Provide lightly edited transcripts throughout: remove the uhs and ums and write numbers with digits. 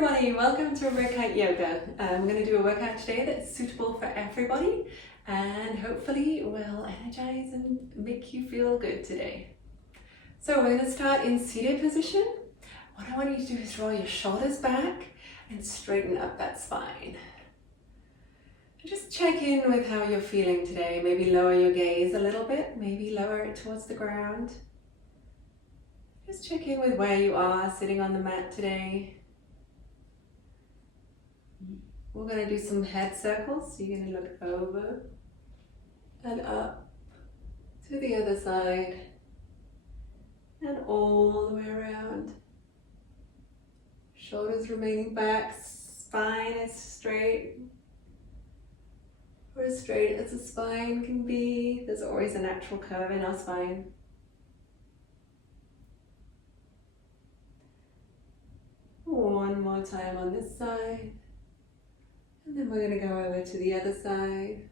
everybody, welcome to Workout Yoga. I'm going to do a workout today that's suitable for everybody and hopefully will energize and make you feel good today. So we're going to start in seated position. What I want you to do is roll your shoulders back and straighten up that spine. Just check in with how you're feeling today. Maybe lower your gaze a little bit, maybe lower it towards the ground. Just check in with where you are sitting on the mat today. We're going to do some head circles. So you're going to look over and up to the other side and all the way around. Shoulders remaining back, spine is straight. Or as straight as the spine can be. There's always a natural curve in our spine. One more time on this side. And then we're going to go over to the other side.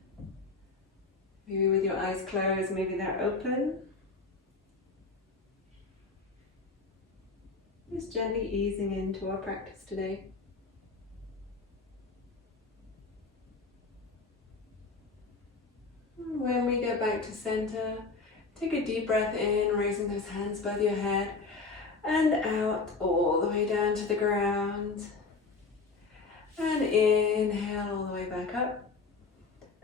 Maybe with your eyes closed, maybe they're open. Just gently easing into our practice today. When we get back to center, take a deep breath in, raising those hands above your head, and out all the way down to the ground. And inhale all the way back up,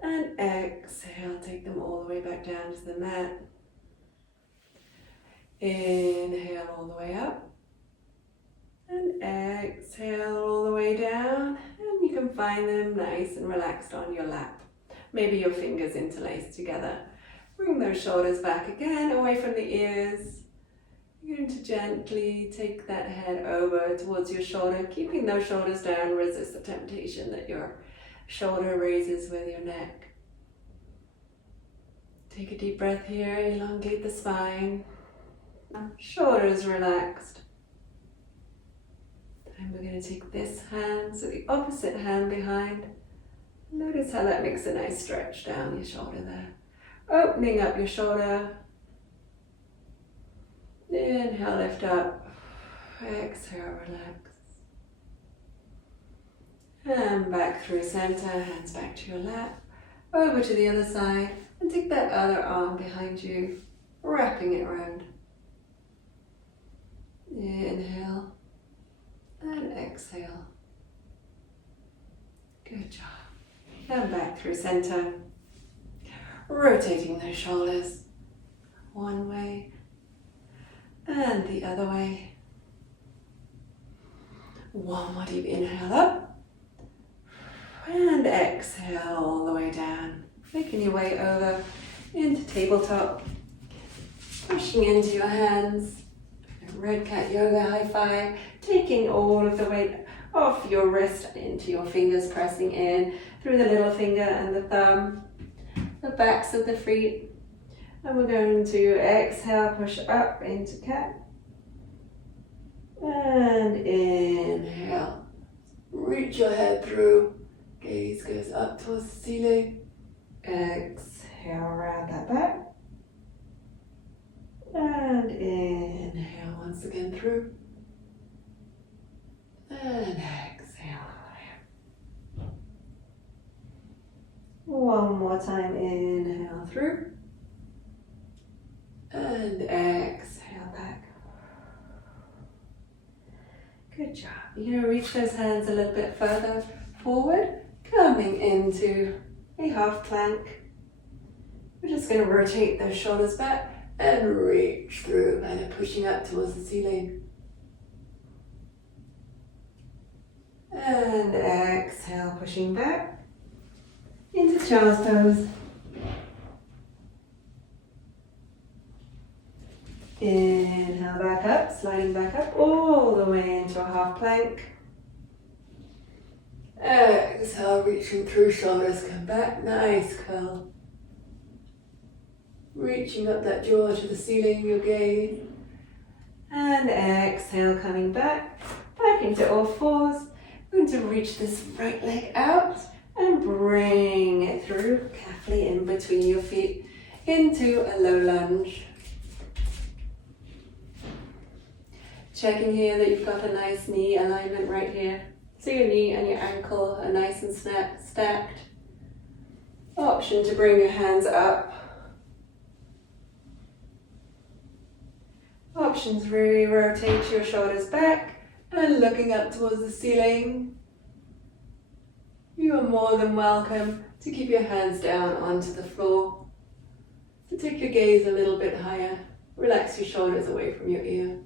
and exhale, take them all the way back down to the mat. Inhale all the way up, and exhale all the way down, and you can find them nice and relaxed on your lap. Maybe your fingers interlaced together. Bring those shoulders back again, away from the ears. You're going to gently take that head over towards your shoulder, keeping those shoulders down. Resist the temptation that your shoulder raises with your neck. Take a deep breath here, elongate the spine. Shoulders relaxed. And we're going to take this hand, so the opposite hand behind. Notice how that makes a nice stretch down your shoulder there. Opening up your shoulder. Inhale, lift up. Exhale, relax. And back through center, hands back to your lap. Over to the other side. And take that other arm behind you, wrapping it around. Inhale. And exhale. Good job. And back through center. Rotating those shoulders. One way. And the other way. One more deep inhale up. And exhale all the way down. Making your way over into tabletop. Pushing into your hands. Red cat yoga high five. Taking all of the weight off your wrist and into your fingers, pressing in through the little finger and the thumb. The backs of the feet. And we're going to exhale, push up into cat. And inhale. Reach your head through. Gaze goes up towards the ceiling. Exhale, round that back. And inhale once again through. And exhale. One more time, inhale through. And exhale back. Good job. You're going to reach those hands a little bit further forward, coming into a half plank. We're just going to rotate those shoulders back and reach through, kind of pushing up towards the ceiling. And exhale, pushing back into child's pose. Inhale back up, sliding back up all the way into a half plank. Exhale, reaching through, shoulders come back, nice curl. Reaching up that jaw to the ceiling, your gaze. And exhale, coming back into all fours. We're going to reach this right leg out and bring it through, carefully in between your feet into a low lunge. Checking here that you've got a nice knee alignment right here. So your knee and your ankle are nice and stacked. Option to bring your hands up. Options really rotate your shoulders back and looking up towards the ceiling. You are more than welcome to keep your hands down onto the floor. So take your gaze a little bit higher. Relax your shoulders away from your ear.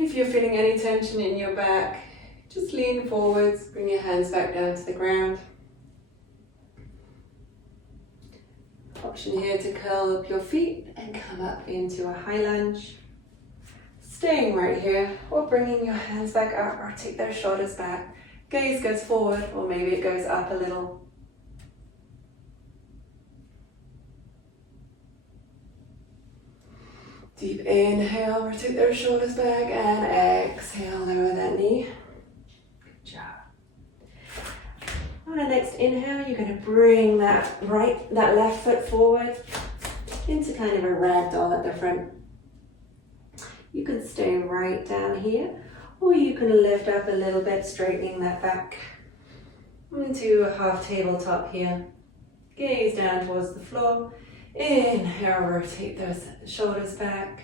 If you're feeling any tension in your back, just lean forwards, bring your hands back down to the ground. Option here to curl up your feet and come up into a high lunge. Staying right here or bringing your hands back up, rotate those shoulders back. Gaze goes forward or maybe it goes up a little. Deep inhale, rotate those shoulders back and exhale, lower that knee. Good job. On the next inhale, you're going to bring that left foot forward into kind of a ragdoll at the front. You can stay right down here, or you can lift up a little bit, straightening that back into a half tabletop here. Gaze down towards the floor. Inhale, rotate those shoulders back.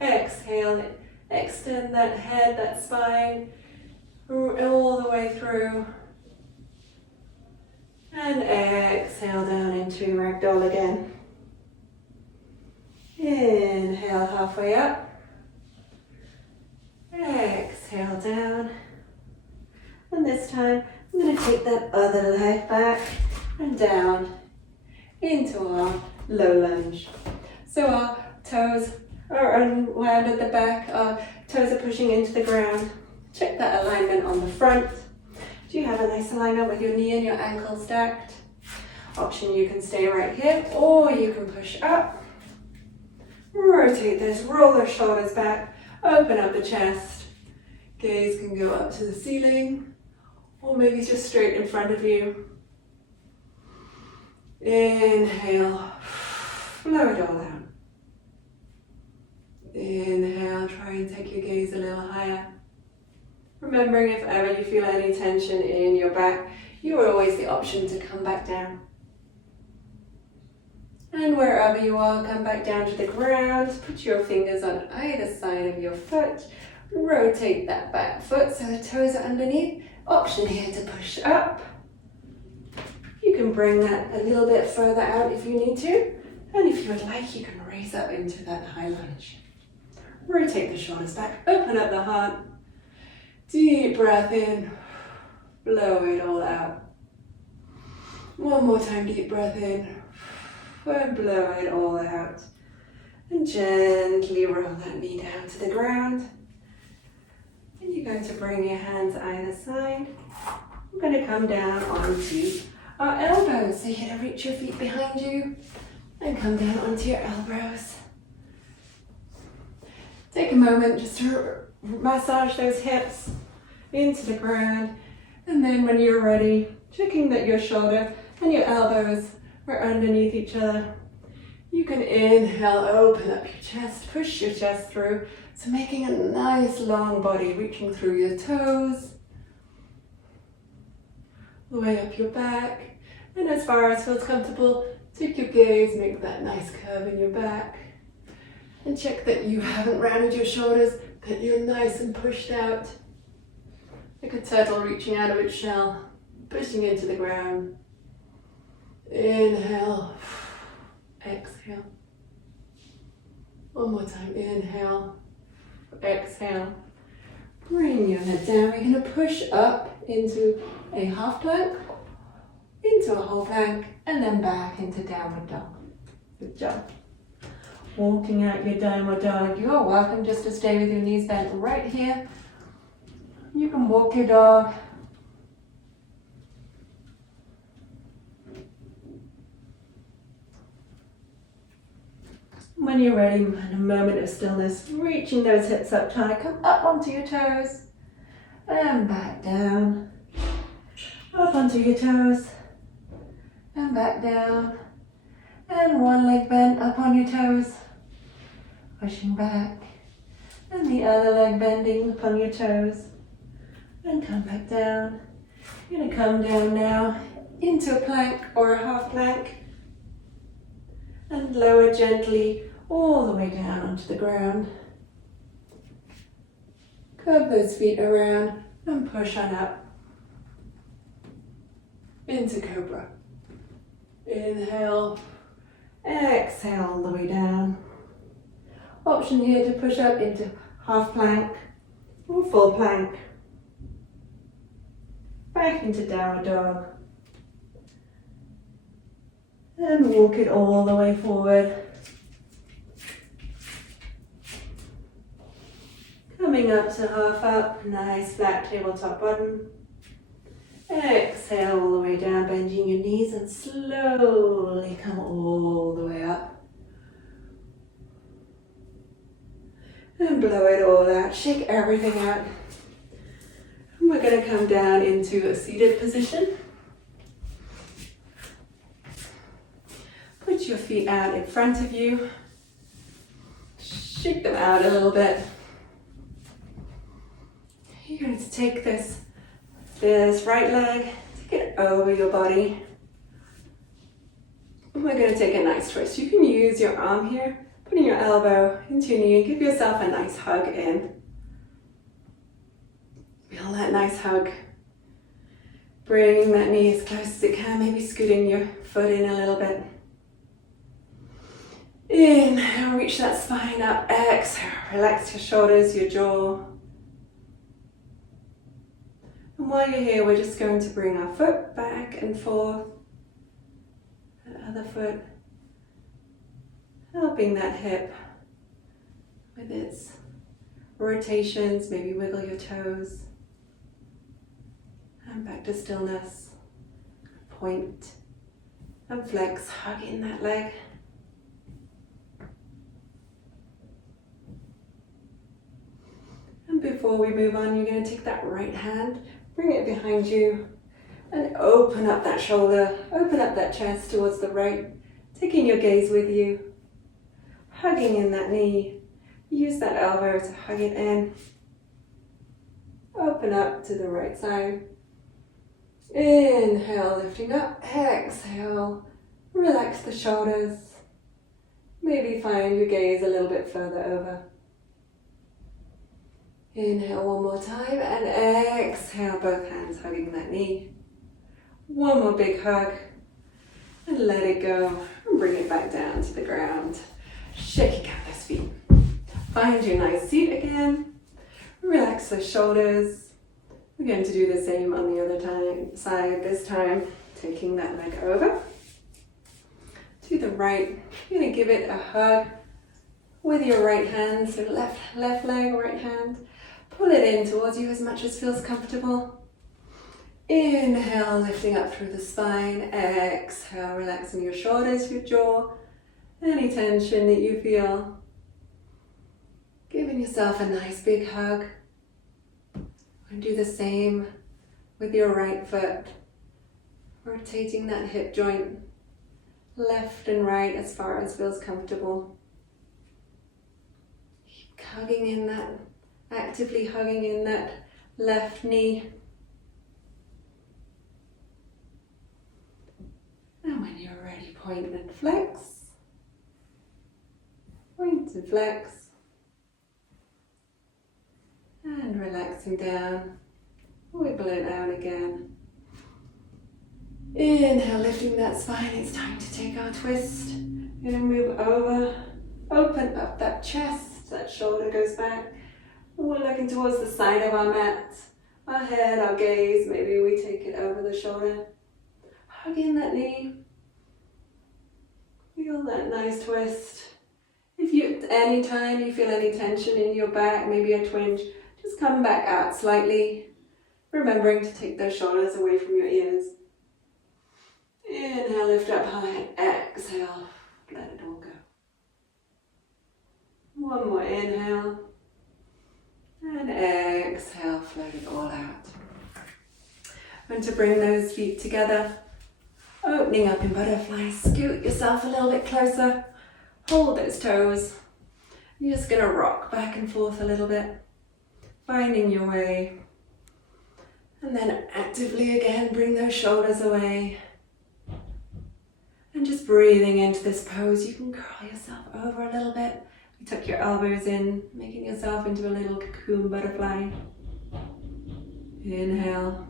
Exhale, extend that head, that spine, all the way through. And exhale down into ragdoll again. Inhale halfway up. Exhale down. And this time, I'm going to take that other leg back and down into our low lunge. So our toes are unwound at the back, our toes are pushing into the ground. Check that alignment on the front. Do you have a nice alignment with your knee and your ankle stacked? Option, you can stay right here or you can push up. Rotate this, roll those shoulders back, open up the chest. Gaze can go up to the ceiling or maybe just straight in front of you. Inhale, blow it all out. Inhale, try and take your gaze a little higher. Remembering if ever you feel any tension in your back, you are always the option to come back down. And wherever you are, come back down to the ground. Put your fingers on either side of your foot. Rotate that back foot so the toes are underneath. Option here to push up. You can bring that a little bit further out if you need to. And if you would like, you can raise up into that high lunge. Rotate the shoulders back, open up the heart. Deep breath in, blow it all out. One more time, deep breath in, and blow it all out. And gently roll that knee down to the ground. And you're going to bring your hands either side. We're going to come down onto our elbows. So you're going to reach your feet behind you and come down onto your elbows. Take a moment just to massage those hips into the ground, and then when you're ready, checking that your shoulder and your elbows are underneath each other, you can inhale, open up your chest, push your chest through, so making a nice long body, reaching through your toes, the way up your back, and as far as feels comfortable, take your gaze, make that nice curve in your back. And check that you haven't rounded your shoulders, that you're nice and pushed out. Like a turtle reaching out of its shell, pushing into the ground. Inhale, exhale. One more time, inhale, exhale. Bring your head down. We're going to push up into a half plank, into a whole plank, and then back into downward dog. Good job. Walking out your downward dog, you're welcome just to stay with your knees bent right here. You can walk your dog. When you're ready, in a moment of stillness, reaching those hips up high, come up onto your toes and back down. Up onto your toes and back down. And one leg bent up on your toes. pushing back. And the other leg bending upon your toes. And come back down. You're going to come down now into a plank or a half plank. And lower gently all the way down onto the ground. Curve those feet around and push on up. Into Cobra. Inhale. Exhale all the way down. Option here to push up into half plank or full plank. Back into downward dog. And walk it all the way forward. Coming up to half up, nice flat tabletop bottom. Exhale all the way down, bending your knees and slowly come all the way up. And blow it all out, shake everything out. And we're going to come down into a seated position. Put your feet out in front of you. Shake them out a little bit. You're going to take this right leg, take it over your body. And we're going to take a nice twist. You can use your arm here, putting your elbow into your knee and give yourself a nice hug in. Feel that nice hug. Bring that knee as close as it can, maybe scooting your foot in a little bit. Inhale, reach that spine up. Exhale, relax your shoulders, your jaw. And while you're here, we're just going to bring our foot back and forth. The other foot, helping that hip with its rotations. Maybe wiggle your toes. And back to stillness. Point and flex, hug in that leg. And before we move on, you're going to take that right hand, bring it behind you, and open up that shoulder, open up that chest towards the right, taking your gaze with you, hugging in that knee. Use that elbow to hug it in. Open up to the right side. Inhale, lifting up. Exhale, relax the shoulders. Maybe find your gaze a little bit further over. Inhale one more time and exhale, both hands hugging that knee. One more big hug and let it go and bring it back down to the ground. Shaking out those feet. Find your nice seat again. Relax the shoulders. We're going to do the same on the other side, this time taking that leg over to the right. You're going to give it a hug with your right hand, so left leg, right hand. Pull it in towards you as much as feels comfortable. Inhale, lifting up through the spine. Exhale, relaxing your shoulders, your jaw, any tension that you feel. Giving yourself a nice big hug. And do the same with your right foot. Rotating that hip joint left and right as far as feels comfortable. Keep hugging in that, actively hugging in that left knee. And when you're ready, point and flex. Point and flex. And relaxing down. Wiggle it out again. Inhale, lifting that spine. It's time to take our twist. We're going to move over. Open up that chest. That shoulder goes back. We're looking towards the side of our mat. Our head, our gaze, maybe we take it over the shoulder. Hug in that knee. Feel that nice twist. If you, anytime you feel any tension in your back, maybe a twinge, just come back out slightly, remembering to take those shoulders away from your ears. Inhale, lift up high, exhale, let it all go. One more inhale, and exhale, float it all out. And to bring those feet together, opening up in butterfly, scoot yourself a little bit closer, hold those toes, You're just going to rock back and forth a little bit, finding your way. And then actively again, bring those shoulders away. And just breathing into this pose, you can curl yourself over a little bit. You tuck your elbows in, making yourself into a little cocoon butterfly. Inhale.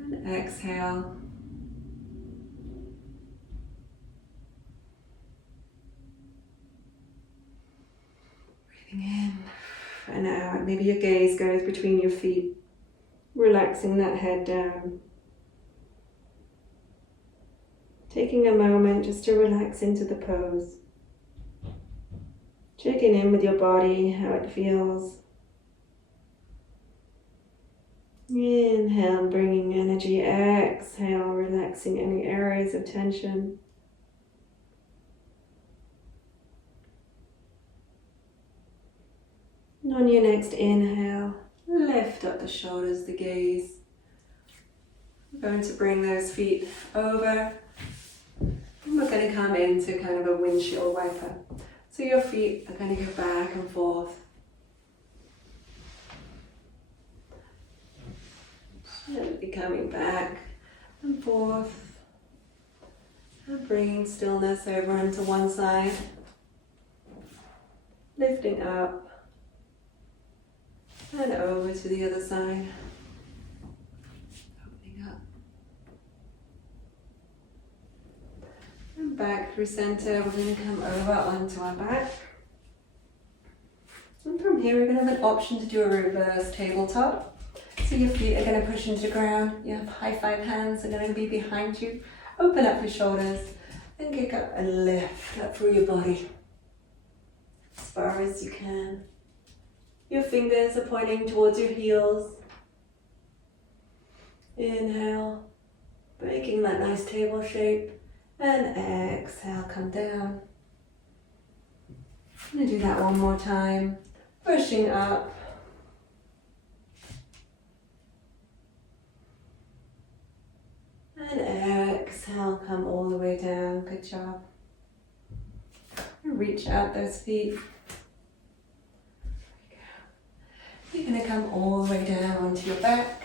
And exhale. Breathing in and out. Maybe your gaze goes between your feet, relaxing that head down. Taking a moment just to relax into the pose. Checking in with your body, how it feels. Inhale, bringing energy. Exhale, relaxing any areas of tension. And on your next inhale, lift up the shoulders, the gaze. We're going to bring those feet over. And we're going to come into kind of a windshield wiper. So your feet are going to go back and forth. Gently coming back and forth. And bringing stillness over into one side. Lifting up. And over to the other side. Opening up. And back through center. We're going to come over onto our back. And from here we're going to have an option to do a reverse tabletop. So your feet are going to push into the ground. Your high five hands are going to be behind you. Open up your shoulders and kick up and lift up through your body as far as you can. Your fingers are pointing towards your heels. Inhale, making that nice table shape. And exhale, come down. I'm going to do that one more time. Pushing up. And exhale, come all the way down. Good job. Reach out those feet. You're going to come all the way down onto your back.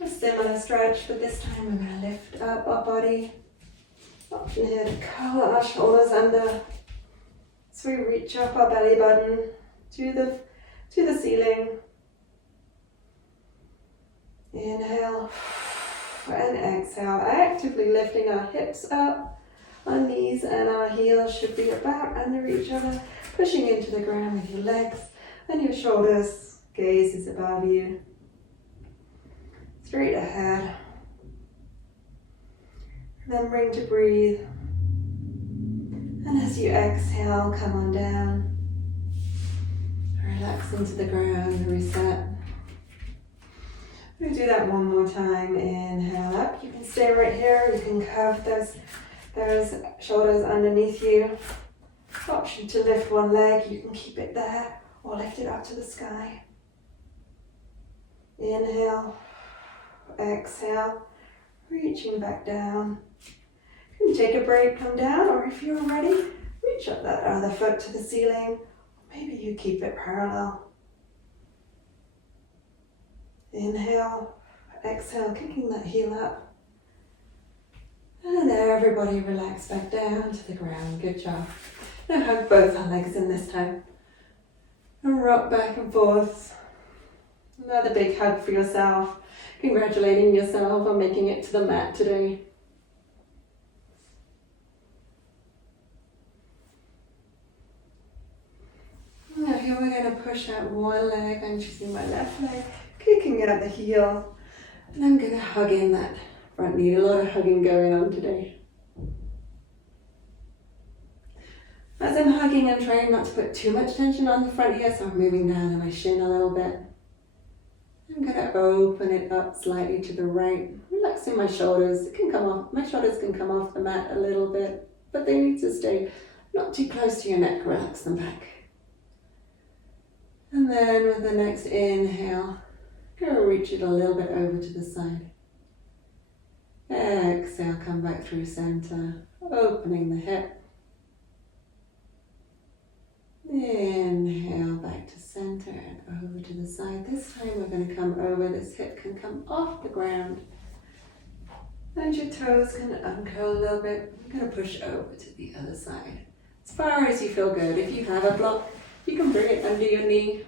A similar stretch, but this time we're going to lift up our body. Option here to curl our shoulders under. So we reach up our belly button to the ceiling. Inhale and exhale, actively lifting our hips up. Our knees and our heels should be about under each other, pushing into the ground with your legs and your shoulders. Gaze is above you. Straight ahead. Remembering to breathe. And as you exhale, come on down. Relax into the ground, reset. We're going to do that one more time. Inhale up. You can stay right here. You can curve those shoulders underneath you. Option to lift one leg. You can keep it there or lift it up to the sky. Inhale. Exhale. Reaching back down. You can take a break, come down, or if you're ready, reach up that other foot to the ceiling. Maybe you keep it parallel. Inhale, exhale, kicking that heel up. And everybody relax back down to the ground. Good job. Now hug both our legs in this time. And rock back and forth. Another big hug for yourself. Congratulating yourself on making it to the mat today. Now here we're going to push out one leg. I'm choosing my left leg, kicking out the heel. And I'm going to hug in that front knee. A lot of hugging going on today. As I'm hugging, I'm trying not to put too much tension on the front here, so I'm moving down to my shin a little bit. I'm going to open it up slightly to the right, relaxing my shoulders. It can come off. My shoulders can come off the mat a little bit, but they need to stay not too close to your neck. Relax them back. And then with the next inhale, go reach it a little bit over to the side. Exhale, come back through center, opening the hip. Inhale back to center and over to the side. This time we're going to come over. This hip can come off the ground. And your toes can uncurl a little bit. We're going to push over to the other side. As far as you feel good. If you have a block, you can bring it under your knee.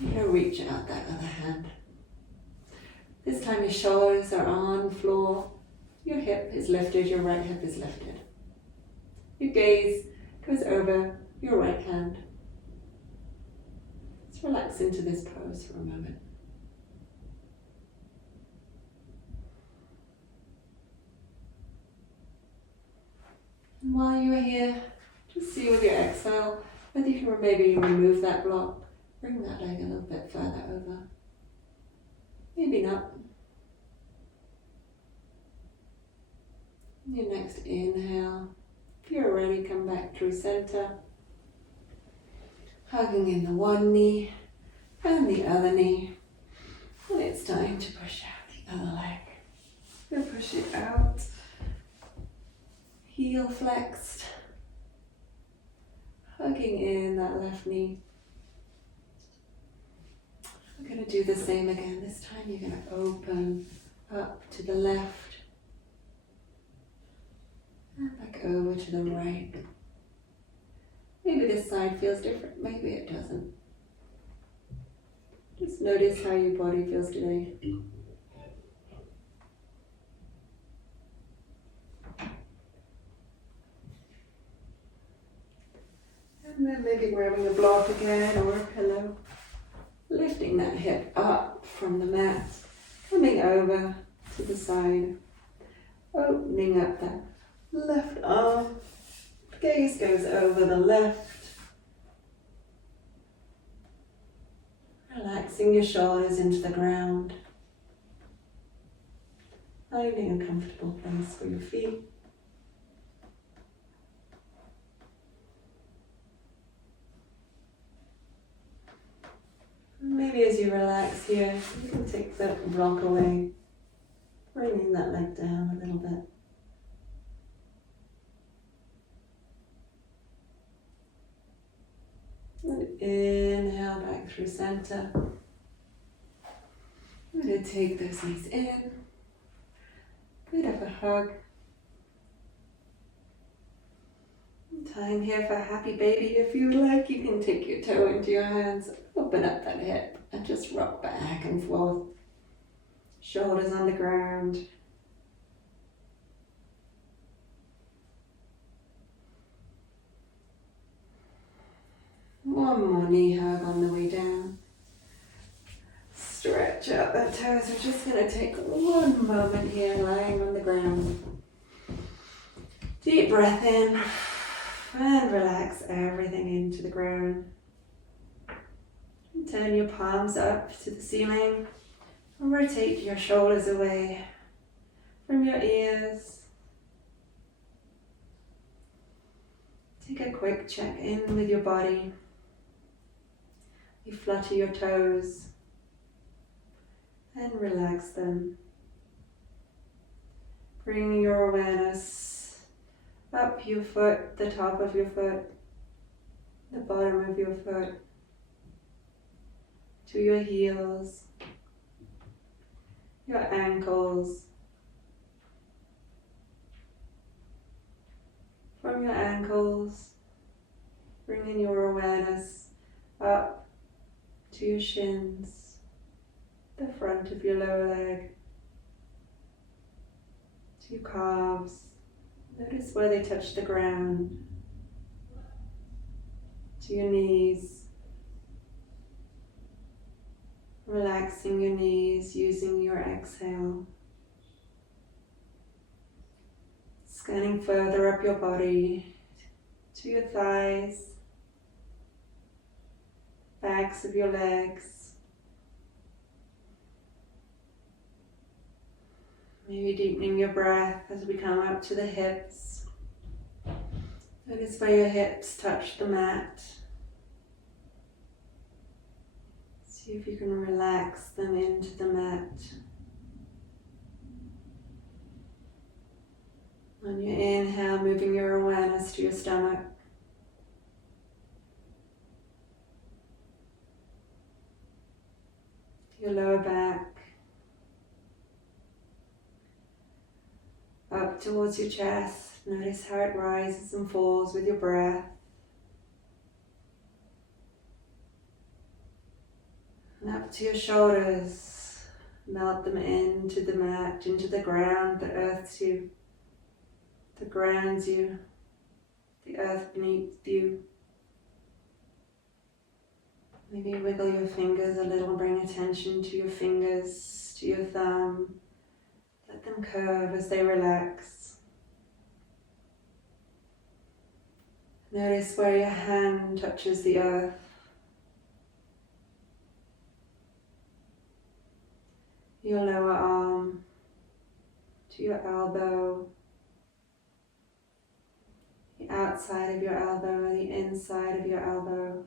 You're going to reach out that other hand. This time your shoulders are on the floor. Your hip is lifted, your right hip is lifted. Your gaze goes over your right hand. Let's relax into this pose for a moment. And while you're here, just see with your exhale whether you can maybe remove that block, bring that leg a little bit further over. Maybe not. Your next inhale, if you're ready, come back through center. Hugging in the one knee and the other knee. And it's time to push out the other leg. We'll push it out. Heel flexed. Hugging in that left knee. We're going to do the same again. This time you're going to open up to the left. And back over to the right. Maybe this side feels different, maybe it doesn't. Just notice how your body feels today. And then maybe grabbing a block again or a pillow. Lifting that hip up from the mat. Coming over to the side. Opening up that left arm. Gaze goes over the left. Relaxing your shoulders into the ground. Finding a comfortable place for your feet. Maybe as you relax here, you can take that block away, bringing that leg down a little bit. And inhale back through center. I'm going to take those knees in. Bit of a hug. Time here for happy baby. If you would like, you can take your toe into your hands, open up that hip, and just rock back and forth. Shoulders on the ground. One more knee hug on the way down. Stretch out that toes. We're just going to take one moment here lying on the ground. Deep breath in and relax everything into the ground. And turn your palms up to the ceiling and rotate your shoulders away from your ears. Take a quick check in with your body. You flutter your toes and relax them. Bring your awareness up your foot, the top of your foot, the bottom of your foot, to your heels, your ankles. From your ankles, bringing your awareness up to your shins, the front of your lower leg, to your calves. Notice where they touch the ground, to your knees. Relaxing your knees using your exhale. Scanning further up your body to your thighs, backs of your legs. Maybe deepening your breath as we come up to the hips. Notice where your hips touch the mat. See if you can relax them into the mat. On your inhale, moving your awareness to your stomach. Your lower back. Up towards your chest. Notice how it rises and falls with your breath. And up to your shoulders. Melt them into the mat, into the ground that earths you, that grounds you, the earth beneath you. Maybe wiggle your fingers a little, bring attention to your fingers, to your thumb. Let them curve as they relax. Notice where your hand touches the earth. Your lower arm to your elbow, the outside of your elbow, the inside of your elbow,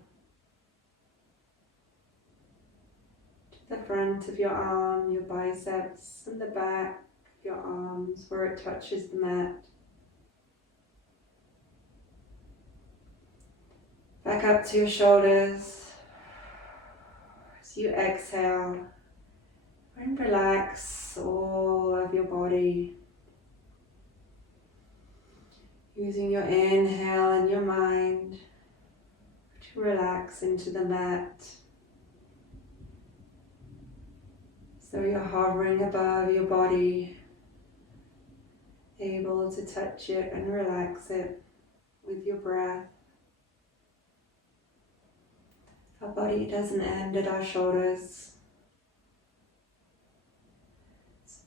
to the front of your arm, your biceps, and the back of your arms where it touches the mat. Back up to your shoulders. As you exhale, and relax all of your body. Using your inhale and your mind to relax into the mat. So you're hovering above your body, able to touch it and relax it with your breath. Our body doesn't end at our shoulders.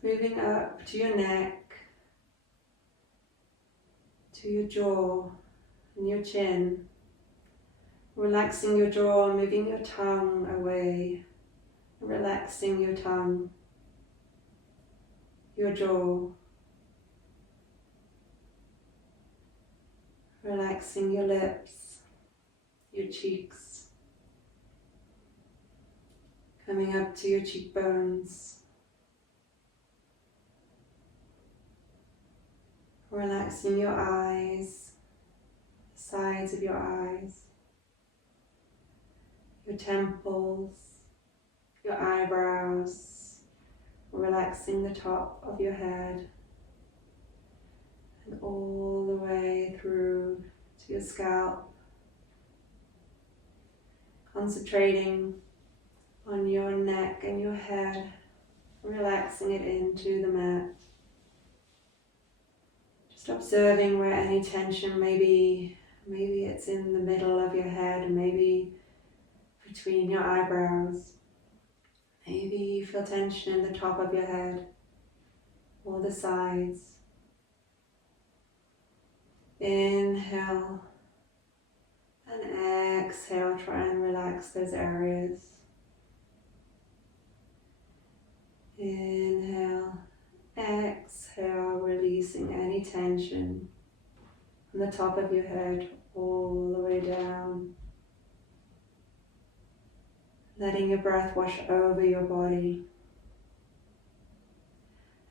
Moving up to your neck, to your jaw and your chin. Relaxing your jaw, moving your tongue away. Relaxing your tongue, your jaw. Relaxing your lips, your cheeks. Coming up to your cheekbones. Relaxing your eyes, the sides of your eyes, your temples, your eyebrows, relaxing the top of your head, and all the way through to your scalp. Concentrating on your neck and your head, relaxing it into the mat. Just observing where any tension may be. Maybe it's in the middle of your head, maybe between your eyebrows. Maybe you feel tension in the top of your head or the sides. Inhale and exhale, try and relax those areas. Inhale, exhale, releasing any tension from the top of your head all the way down. Letting your breath wash over your body.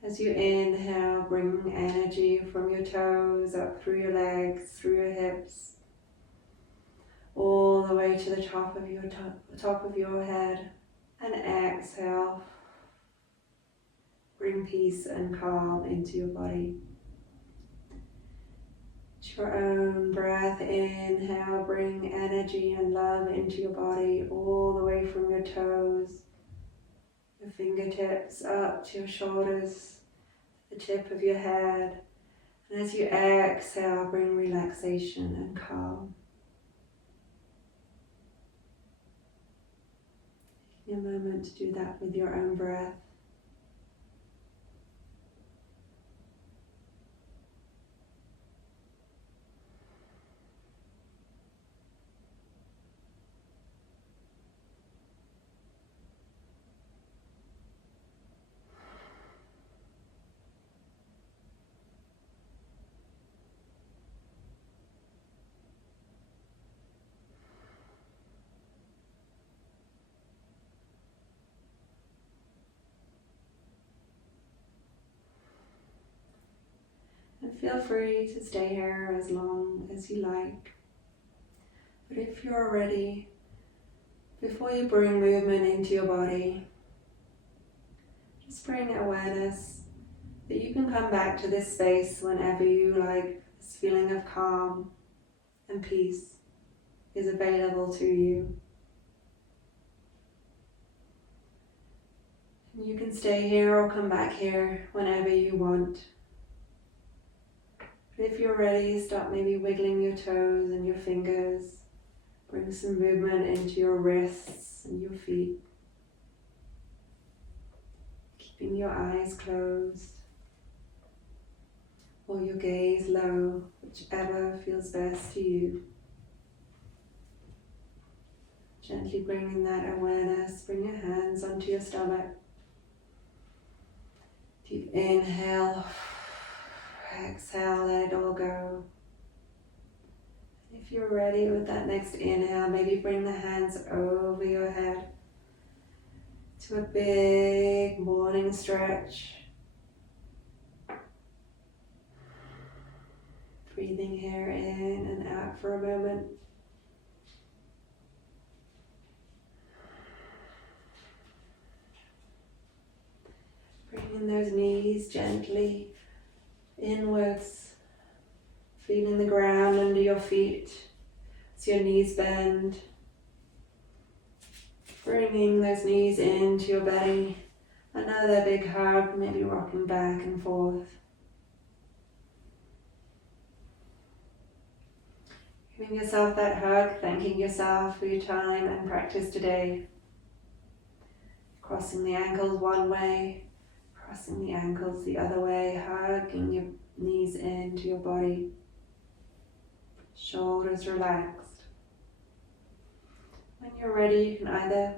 As you inhale, bring energy from your toes up through your legs, through your hips, all the way to the top of your head. And exhale, bring peace and calm into your body. To your own breath, inhale, bring energy and love into your body, all the way from your toes, your fingertips up to your shoulders, the tip of your head. And as you exhale, bring relaxation and calm. Taking a moment to do that with your own breath. feel free to stay here as long as you like. But if you're ready, before you bring movement into your body, just bring awareness that you can come back to this space whenever you like. This feeling of calm and peace is available to you. And you can stay here or come back here whenever you want. But if you're ready, start maybe wiggling your toes and your fingers. Bring some movement into your wrists and your feet. Keeping your eyes closed or your gaze low, whichever feels best to you. Gently bringing that awareness, bring your hands onto your stomach. Deep inhale, exhale, let it all go. If you're ready with that next inhale, maybe bring the hands over your head to a big morning stretch. Breathing here in and out for a moment. Bringing those knees gently inwards. Feeling the ground under your feet as your knees bend. Bringing those knees into your belly. Another big hug, maybe rocking back and forth. Giving yourself that hug, thanking yourself for your time and practice today. Crossing the ankles one way, crossing the ankles the other way, hugging your knees into your body. Shoulders relaxed. When you're ready, you can either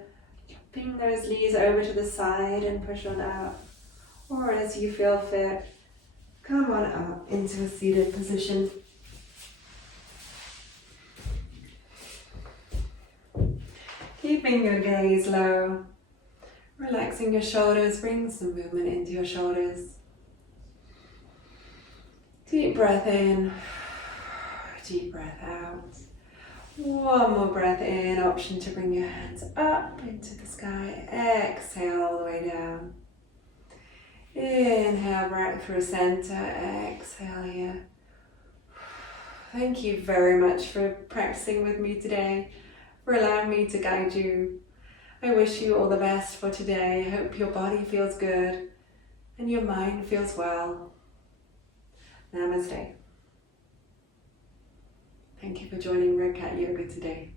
bring those knees over to the side and push on up, or as you feel fit, come on up into a seated position. Keeping your gaze low, relaxing your shoulders, bring some movement into your shoulders. Deep breath in. Deep breath out. One more breath in, option to bring your hands up into the sky. Exhale all the way down. Inhale back through center, exhale here. Thank you very much for practicing with me today, for allowing me to guide you. I wish you all the best for today. I hope your body feels good and your mind feels well. Namaste. Thank you for joining Red Cat Yoga today.